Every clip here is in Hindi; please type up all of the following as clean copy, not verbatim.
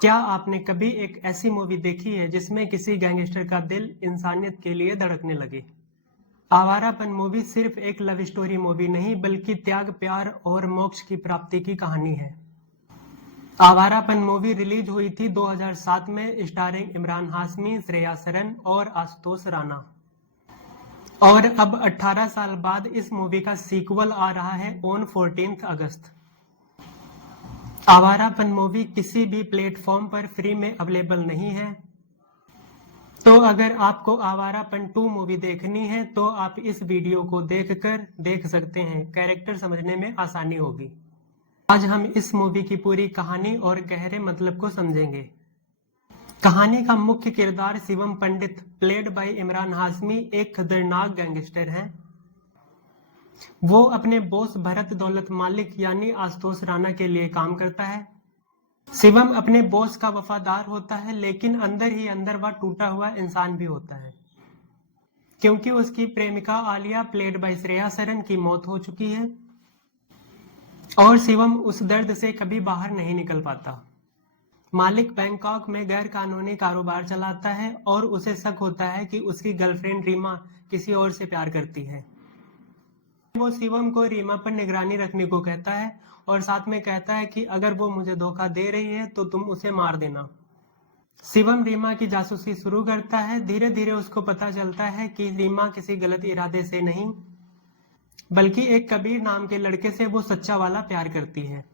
क्या आपने कभी एक ऐसी मूवी देखी है जिसमें किसी गैंगस्टर का दिल इंसानियत के लिए धड़कने लगे? आवारापन मूवी सिर्फ एक लव स्टोरी मूवी नहीं बल्कि त्याग, प्यार और मोक्ष की प्राप्ति की कहानी है। आवारापन मूवी रिलीज हुई थी 2007 में, स्टारिंग इमरान हाशमी, श्रेया सरन और आशुतोष राणा। और अब 18 साल बाद इस मूवी का सीक्वल आ रहा है ऑन 14 अगस्त। आवारापन मूवी किसी भी प्लेटफॉर्म पर फ्री में अवेलेबल नहीं है, तो अगर आपको आवारापन 2 मूवी देखनी है तो आप इस वीडियो को देखकर देख सकते हैं, कैरेक्टर समझने में आसानी होगी। आज हम इस मूवी की पूरी कहानी और गहरे मतलब को समझेंगे। कहानी का मुख्य किरदार शिवम पंडित प्लेड बाय इमरान हाशमी एक खतरनाक गैंगस्टर हैं। वो अपने बॉस भरत दौलत मालिक यानी आशुतोष राणा के लिए काम करता है। शिवम अपने बॉस का वफादार होता है, लेकिन अंदर ही अंदर वह टूटा हुआ इंसान भी होता है, क्योंकि उसकी प्रेमिका आलिया प्लेड बाय श्रेया सरन की मौत हो चुकी है और शिवम उस दर्द से कभी बाहर नहीं निकल पाता। मालिक बैंकॉक में गैर कानूनी कारोबार चलाता है और उसे शक होता है कि उसकी गर्लफ्रेंड रीमा किसी और से प्यार करती है। वो शिवम को रीमा पर निगरानी रखने को कहता है और साथ में कहता है कि अगर वो मुझे धोखा दे रही है तो तुम उसे मार देना। शिवम रीमा की जासूसी शुरू करता है। धीरे धीरे उसको पता चलता है कि रीमा किसी गलत इरादे से नहीं बल्कि एक कबीर नाम के लड़के से वो सच्चा वाला प्यार करती है।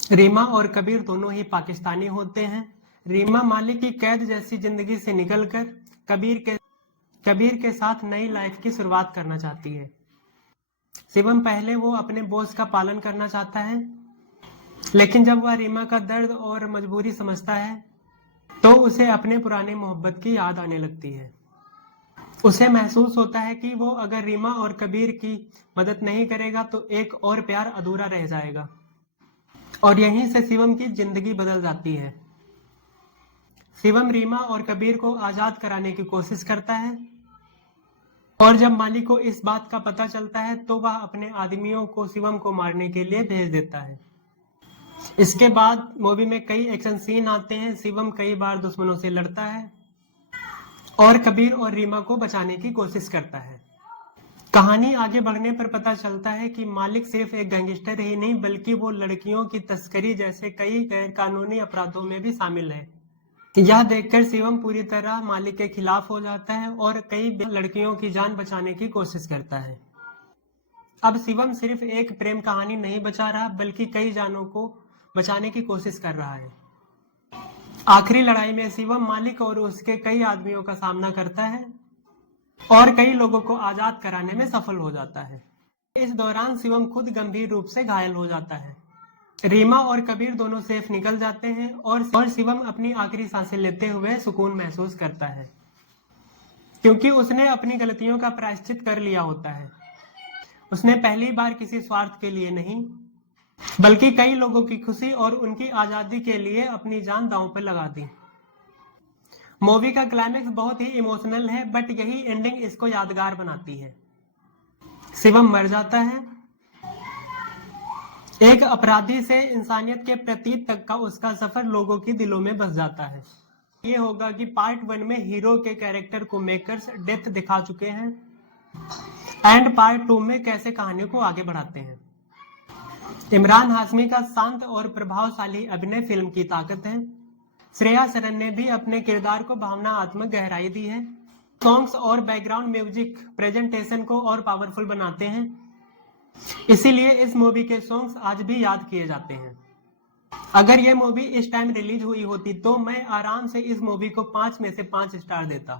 रीमा और कबीर दोनों ही पाकिस्तानी होते हैं। रीमा मालिक की कैद जैसी जिंदगी से निकलकर कबीर के साथ नई लाइफ की शुरुआत करना चाहती है। शिवम पहले वो अपने बॉस का पालन करना चाहता है, लेकिन जब वह रीमा का दर्द और मजबूरी समझता है तो उसे अपने पुराने मोहब्बत की याद आने लगती है। उसे महसूस होता है कि वो अगर रीमा और कबीर की मदद नहीं करेगा तो एक और प्यार अधूरा रह जाएगा, और यहीं से शिवम की जिंदगी बदल जाती है। शिवम रीमा और कबीर को आजाद कराने की कोशिश करता है, और जब मालिक को इस बात का पता चलता है तो वह अपने आदमियों को शिवम को मारने के लिए भेज देता है। इसके बाद मूवी में कई एक्शन सीन आते हैं। शिवम कई बार दुश्मनों से लड़ता है और कबीर और रीमा को बचाने की कोशिश करता है। कहानी आगे बढ़ने पर पता चलता है कि मालिक सिर्फ एक गैंगस्टर ही नहीं बल्कि वो लड़कियों की तस्करी जैसे कई गैर कानूनी अपराधों में भी शामिल है। यह देखकर शिवम पूरी तरह मालिक के खिलाफ हो जाता है और कई लड़कियों की जान बचाने की कोशिश करता है। अब शिवम सिर्फ एक प्रेम कहानी नहीं बचा रहा बल्कि कई जानों को बचाने की कोशिश कर रहा है। आखिरी लड़ाई में शिवम मालिक और उसके कई आदमियों का सामना करता है और कई लोगों को आजाद कराने में सफल हो जाता है। इस दौरान शिवम खुद गंभीर रूप से घायल हो जाता है। रीमा और कबीर दोनों सेफ निकल जाते हैं और शिवम अपनी आखिरी सांसें लेते हुए सुकून महसूस करता है, क्योंकि उसने अपनी गलतियों का प्रायश्चित कर लिया होता है। उसने पहली बार किसी स्वार्थ के लिए नहीं बल्कि कई लोगों की खुशी और उनकी आजादी के लिए अपनी जान दांव पर लगा दी। मूवी का क्लाइमेक्स बहुत ही इमोशनल है, बट यही एंडिंग इसको यादगार बनाती है। शिवम मर जाता है। एक अपराधी से इंसानियत के प्रतीक तक का उसका सफर लोगों की दिलों में बस जाता है। ये होगा कि पार्ट 1 में हीरो के कैरेक्टर को मेकर्स डेप्थ दिखा चुके हैं एंड पार्ट 2 में कैसे कहानी को आगे बढ़ाते हैं। इमरान हाशमी का शांत और प्रभावशाली अभिनय फिल्म की ताकत है। श्रेया सरन ने भी अपने किरदार को भावनात्मक गहराई दी है। सॉन्ग्स और बैकग्राउंड म्यूजिक प्रेजेंटेशन को और पावरफुल बनाते हैं, इसीलिए इस मूवी के सॉन्ग्स आज भी याद किए जाते हैं। अगर ये मूवी इस टाइम रिलीज हुई होती तो मैं आराम से इस मूवी को 5 में से 5 स्टार देता।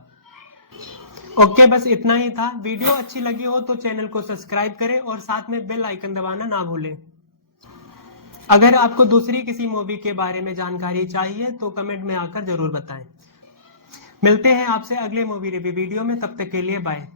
ओके, बस इतना ही था। वीडियो अच्छी लगी हो तो चैनल को सब्सक्राइब करें और साथ में बेल आइकन दबाना ना भूलें। अगर आपको दूसरी किसी मूवी के बारे में जानकारी चाहिए तो कमेंट में आकर जरूर बताएं। मिलते हैं आपसे अगले मूवी रिव्यू वीडियो में, तब तक के लिए बाय।